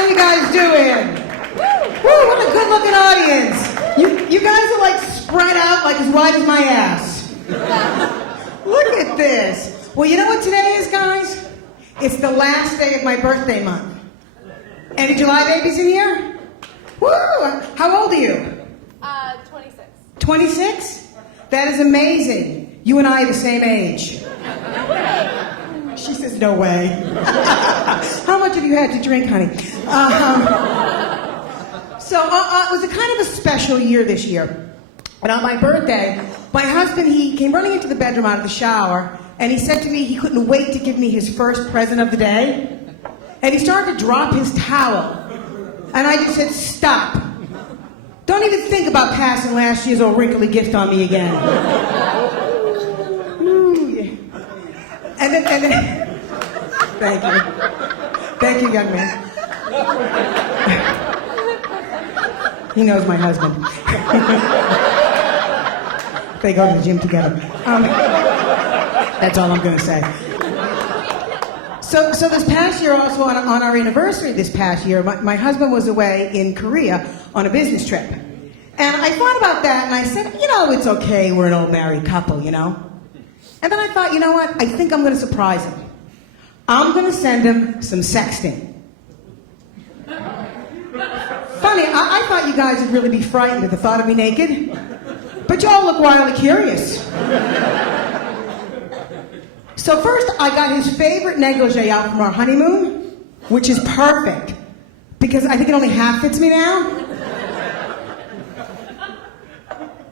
How you guys doing? Woo, what a good-looking audience. You guys are like spread out like as wide as my ass. Look at this. Well, you know what today is, guys? It's the last day of my birthday month. Any July babies in here? Woo! How old are you? 26. 26? That is amazing. You and I are the same age. No way. She says, no way. How much have you had to drink, honey? So it was a kind of a special year this year. And on my birthday, my husband, he came running into the bedroom out of the shower, and he said to me he couldn't wait to give me his first present of the day. And he started to drop his towel. And I just said, stop. Don't even think about passing last year's old wrinkly gift on me again. Ooh, yeah. And then, thank you. Thank you, young man. He knows my husband. They go to the gym together. That's all I'm going to say. So this past year, also on our anniversary this past year, my husband was away in Korea on a business trip. And I thought about that, and I said, it's okay, we're an old married couple, And then I thought, you know what, I think I'm going to surprise him. I'm going to send him some sexting. Funny, I thought you guys would really be frightened at the thought of me naked. But y'all look wildly curious. So first, I got his favorite negligee out from our honeymoon, which is perfect, because I think it only half fits me now.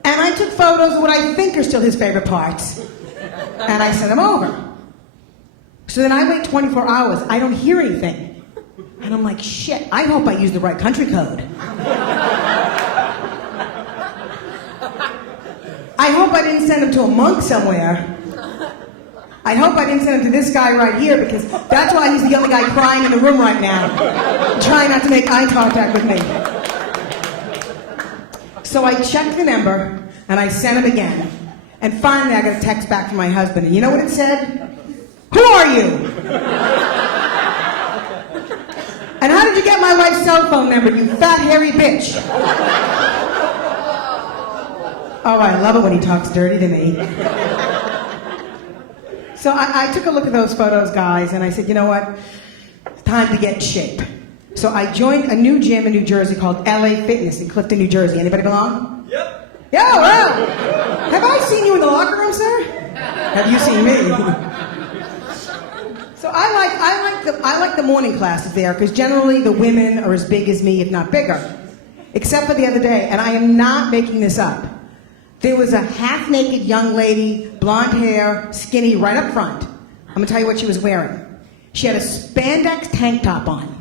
And I took photos of what I think are still his favorite parts, and I sent them over. So then I wait 24 hours, I don't hear anything. And I'm like, shit, I hope I used the right country code. I hope I didn't send him to a monk somewhere. I hope I didn't send him to this guy right here, because that's why he's the only guy crying in the room right now, trying not to make eye contact with me. So I checked the number, and I sent him again. And finally I got a text back from my husband, and you know what it said? Who are you? And how did you get my wife's cell phone number, you fat, hairy bitch? Oh, I love it when he talks dirty to me. So I took a look at those photos, guys, and I said, you know what? It's time to get in shape. So I joined a new gym in New Jersey called LA Fitness in Clifton, New Jersey. Anybody belong? Yep. Yeah, well, have I seen you in the locker room, sir? Have you seen me? So I like the morning classes there, because generally the women are as big as me, if not bigger. Except for the other day, and I am not making this up. There was a half-naked young lady, blonde hair, skinny, right up front. I'm going to tell you what she was wearing. She had a spandex tank top on,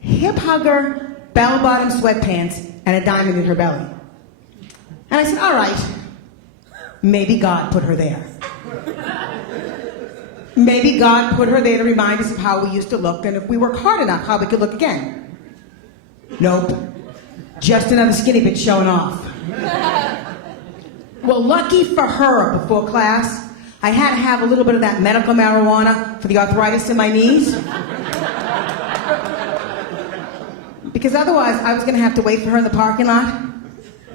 hip hugger, bell-bottom sweatpants, and a diamond in her belly. And I said, all right, maybe God put her there. Maybe God put her there to remind us of how we used to look, and if we work hard enough, how we could look again. Nope. Just another skinny bitch showing off. Well, lucky for her, before class, I had to have a little bit of that medical marijuana for the arthritis in my knees. Because otherwise, I was going to have to wait for her in the parking lot.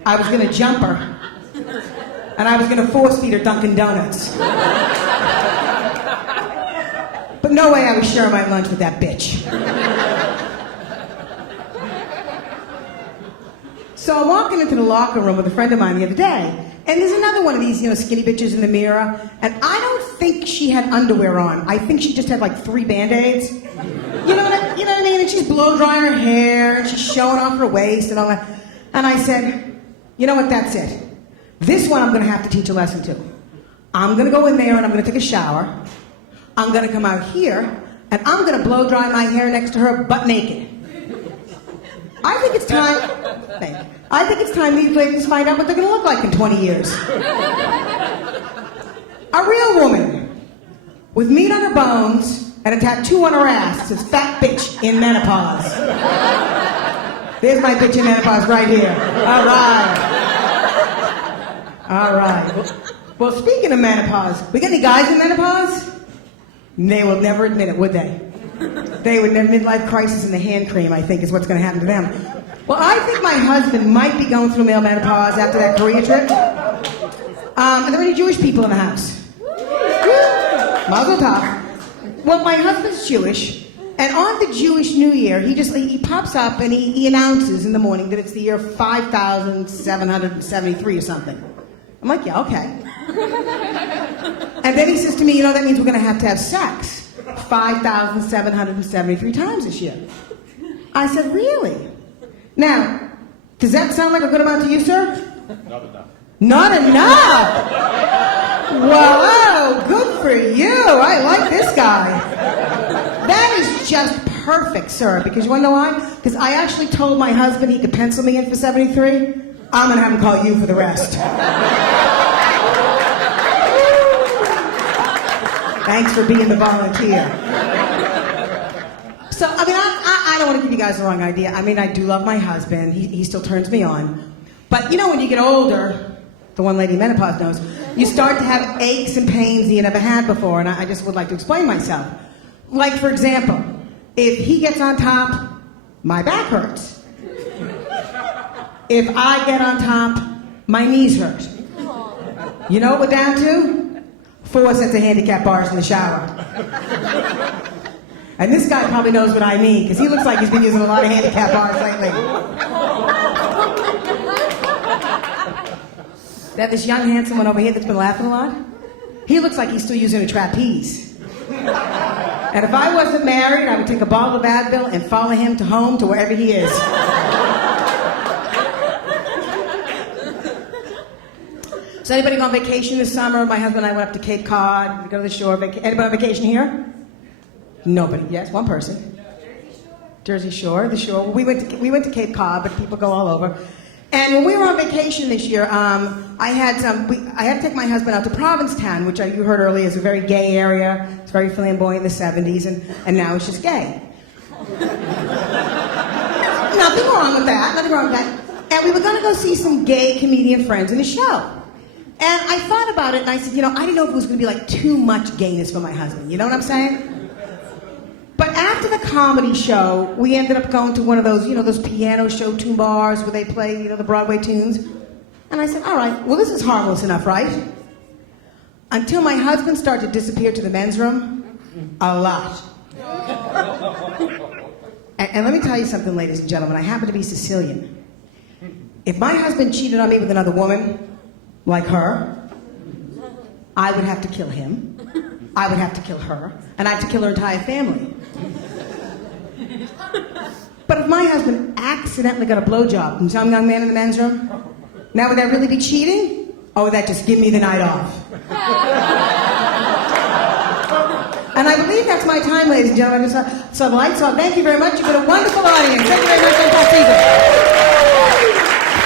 I was going to jump her. And I was going to force feed her Dunkin' Donuts. But no way I was sharing my lunch with that bitch. So I'm walking into the locker room with a friend of mine the other day, and there's another one of these, skinny bitches in the mirror, and I don't think she had underwear on. I think she just had like 3 Band-Aids. You know what I mean? And she's blow drying her hair, and she's showing off her waist and all that. And I said, you know what, that's it. This one I'm gonna have to teach a lesson to. I'm gonna go in there and I'm gonna take a shower. I'm gonna come out here, and I'm gonna blow dry my hair next to her butt naked. I think it's time these ladies find out what they're going to look like in 20 years. A real woman with meat on her bones and a tattoo on her ass says fat bitch in menopause. There's my bitch in menopause right here. All right. Well, speaking of menopause, we got any guys in menopause? They will never admit it, would they? They would have midlife crisis in the hand cream, I think, is what's going to happen to them. Well, I think my husband might be going through male menopause after that Korea trip. Are there any Jewish people in the house? Mazel tov. Well, my husband's Jewish, and on the Jewish New Year, he pops up and he announces in the morning that it's the year 5,773 or something. I'm like, yeah, okay. And then he says to me, you know, that means we're going to have sex 5,773 times this year. I said, really? Now, does that sound like a good amount to you, sir? Not enough. Not enough? Wow, good for you. I like this guy. That is just perfect, sir, because you want to know why? Because I actually told my husband he could pencil me in for 73. I'm going to have him call you for the rest. Thanks for being the volunteer. So, I mean, I don't want to give you guys the wrong idea. I mean, I do love my husband. He still turns me on. But, you know, when you get older, the one lady in menopause knows, you start to have aches and pains you never had before, and I just would like to explain myself. Like, for example, if he gets on top, my back hurts. If I get on top, my knees hurt. You know what we're down to? 4 sets of handicap bars in the shower. And this guy probably knows what I mean, because he looks like he's been using a lot of handicap bars lately. That this young, handsome one over here that's been laughing a lot, he looks like he's still using a trapeze. And if I wasn't married, I would take a bottle of Advil and follow him to home to wherever he is. So anybody go on vacation this summer? My husband and I went up to Cape Cod. We go to the shore. Anybody on vacation here? Nobody. Yes, one person. Jersey Shore, the shore. We went to Cape Cod, but people go all over. And when we were on vacation this year, I had to take my husband out to Provincetown, which you heard earlier is a very gay area. It's very flamboyant in the 70s, and now it's just gay. Nothing wrong with that. Nothing wrong with that. And we were going to go see some gay comedian friends in the show. And I thought about it, and I said, you know, I didn't know if it was going to be like too much gayness for my husband. You know what I'm saying? But after the comedy show, we ended up going to one of those, you know, those piano show tune bars where they play, you know, the Broadway tunes. And I said, all right, well, this is harmless enough, right? Until my husband started to disappear to the men's room. A lot. And let me tell you something, ladies and gentlemen. I happen to be Sicilian. If my husband cheated on me with another woman, like her, I would have to kill him. I would have to kill her. And I have to kill her entire family. But if my husband accidentally got a blowjob from some young man in the men's room, now would that really be cheating? Or would that just give me the night off? And I believe that's my time, ladies and gentlemen. So the lights off. Thank you very much. You've been a wonderful audience. Thank you very much. I'm PatCeasar.